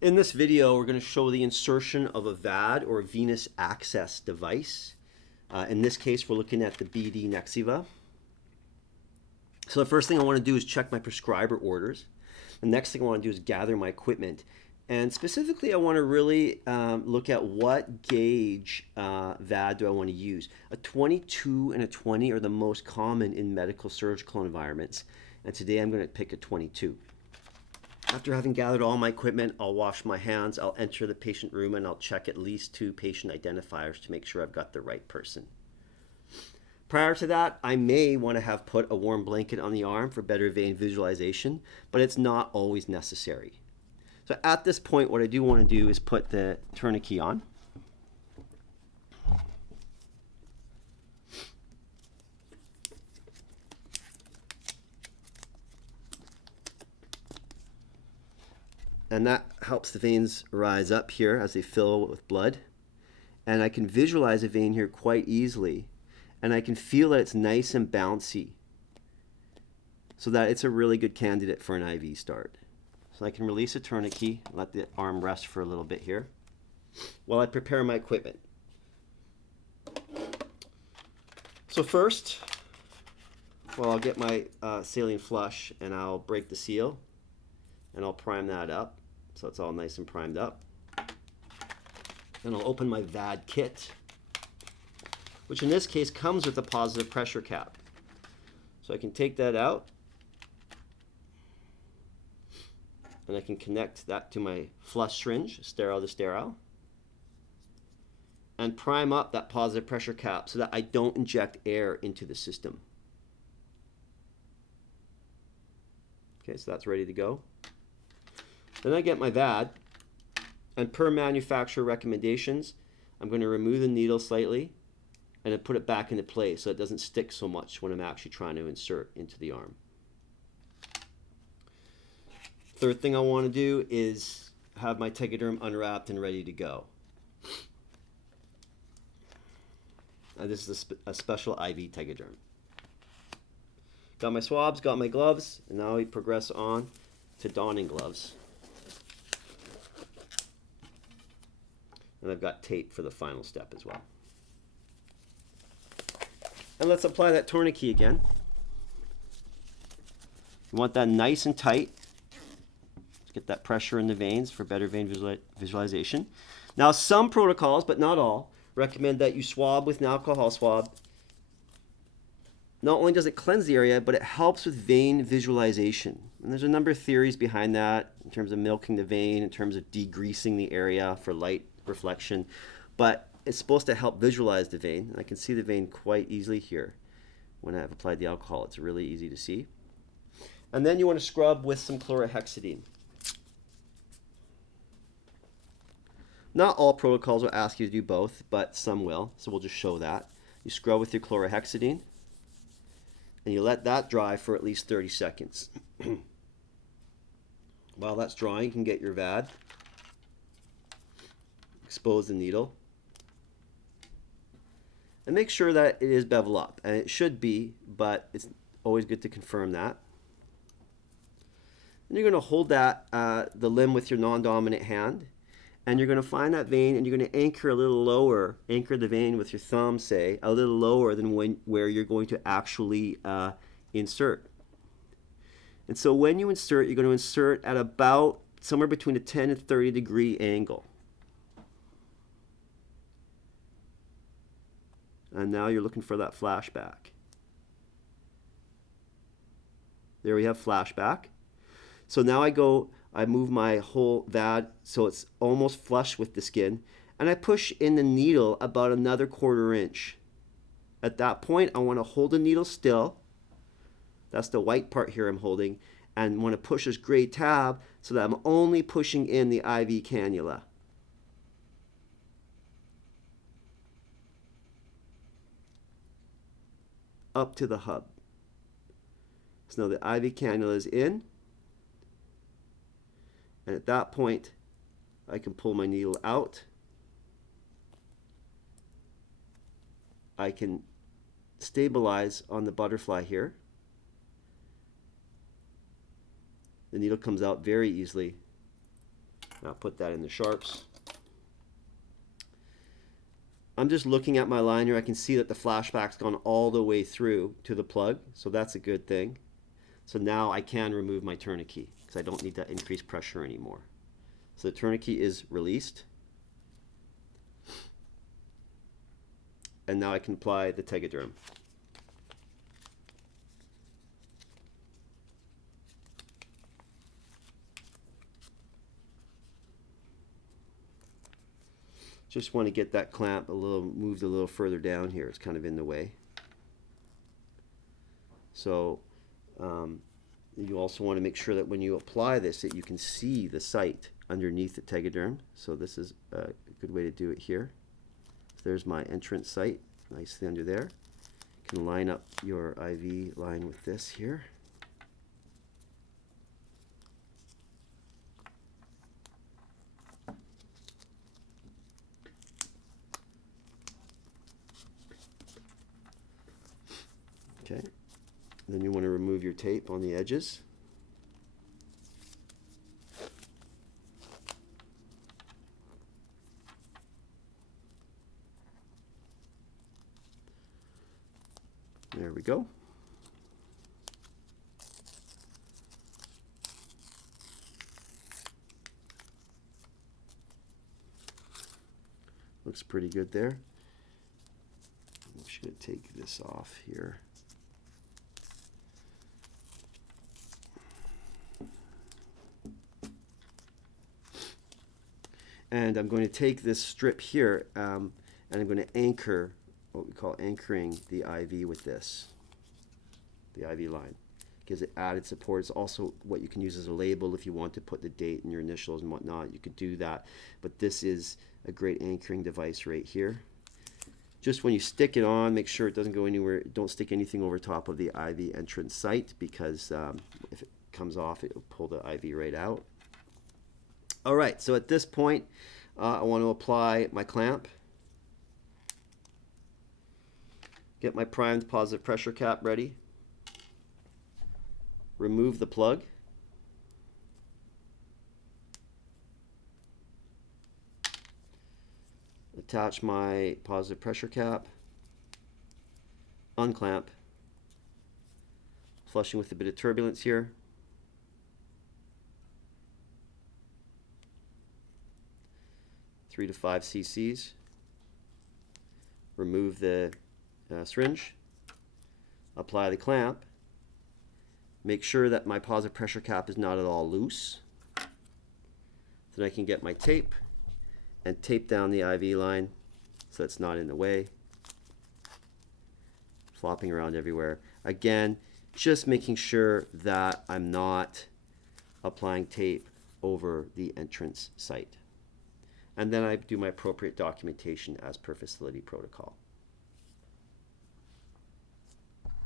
In this video, we're going to show the insertion of a VAD or venous access device. In this case, we're looking at the BD Nexiva. So the first thing I want to do is check my prescriber orders. The next thing I want to do is gather my equipment. And specifically, I want to really look at what gauge VAD do I want to use. A 22 and a 20 are the most common in medical surgical environments. And today I'm going to pick a 22. After having gathered all my equipment, I'll wash my hands, I'll enter the patient room, and I'll check at least 2 patient identifiers to make sure I've got the right person. Prior to that, I may want to have put a warm blanket on the arm for better vein visualization, but it's not always necessary. So at this point, what I do want to do is put the tourniquet on. And that helps the veins rise up here as they fill with blood. And I can visualize a vein here quite easily. And I can feel that it's nice and bouncy, so that it's a really good candidate for an IV start. So I can release a tourniquet, let the arm rest for a little bit here while I prepare my equipment. So first, well, I'll get my saline flush and I'll break the seal and I'll prime that up so it's all nice and primed up. Then I'll open my VAD kit, which in this case comes with a positive pressure cap. So I can take that out and I can connect that to my flush syringe, sterile to sterile, and prime up that positive pressure cap so that I don't inject air into the system. Okay, so that's ready to go. Then I get my VAD, and per manufacturer recommendations, I'm going to remove the needle slightly and then put it back into place so it doesn't stick so much when I'm actually trying to insert into the arm. Third thing I want to do is have my tegaderm unwrapped and ready to go. This is a special IV tegaderm. Got my swabs, got my gloves, and now we progress on to donning gloves. And I've got tape for the final step as well. And let's apply that tourniquet again. You want that nice and tight. Let's get that pressure in the veins for better vein visualization. Now, some protocols, but not all, recommend that you swab with an alcohol swab. Not only does it cleanse the area, but it helps with vein visualization. And there's a number of theories behind that in terms of milking the vein, in terms of degreasing the area for light reflection. But it's supposed to help visualize the vein. And I can see the vein quite easily here when I've applied the alcohol. It's really easy to see. And then you want to scrub with some chlorhexidine. Not all protocols will ask you to do both, but some will. So we'll just show that. You scrub with your chlorhexidine, and you let that dry for at least 30 seconds. While that's drying, you can get your VAD, expose the needle, and make sure that it is bevel up. And it should be, but it's always good to confirm that. And you're going to hold that the limb with your non-dominant hand, and you're going to find that vein, and you're going to anchor a little lower, anchor the vein with your thumb, say, a little lower than where you're going to actually insert. And so when you insert, you're going to insert at about somewhere between a 10 and 30 degree angle. And now you're looking for that flashback. There we have flashback. So now I move my whole VAD so it's almost flush with the skin, and I push in the needle about another 1/4 inch. At that point, I want to hold the needle still. That's the white part here I'm holding, and want to push this gray tab so that I'm only pushing in the IV cannula. Up to the hub. So now the IV cannula is in. And at that point, I can pull my needle out. I can stabilize on the butterfly here. The needle comes out very easily. I'll put that in the sharps. I'm just looking at my line here. I can see that the flashback's gone all the way through to the plug, so that's a good thing. So now I can remove my tourniquet because I don't need that increased pressure anymore. So the tourniquet is released. And now I can apply the Tegaderm. Just want to get that clamp moved a little further down here. It's kind of in the way. So you also want to make sure that when you apply this that you can see the site underneath the Tegaderm. So this is a good way to do it here. There's my entrance site, nicely under there. You can line up your IV line with this here. Okay, then you want to remove your tape on the edges. There we go. Looks pretty good there. I'm just going to take this off here. And I'm going to take this strip here and I'm going to anchor, what we call anchoring the IV with this, the IV line. Gives it added support. It's also what you can use as a label if you want to put the date and your initials and whatnot. You could do that. But this is a great anchoring device right here. Just when you stick it on, make sure it doesn't go anywhere. Don't stick anything over top of the IV entrance site because if it comes off, it will pull the IV right out. All right, so at this point, I want to apply my clamp. Get my primed positive pressure cap ready. Remove the plug. Attach my positive pressure cap. Unclamp. Flushing with a bit of turbulence here. Three to 5 cc's. Remove the syringe. Apply the clamp. Make sure that my positive pressure cap is not at all loose. Then I can get my tape and tape down the IV line so it's not in the way. Flopping around everywhere. Again, just making sure that I'm not applying tape over the entrance site. And then I do my appropriate documentation as per facility protocol.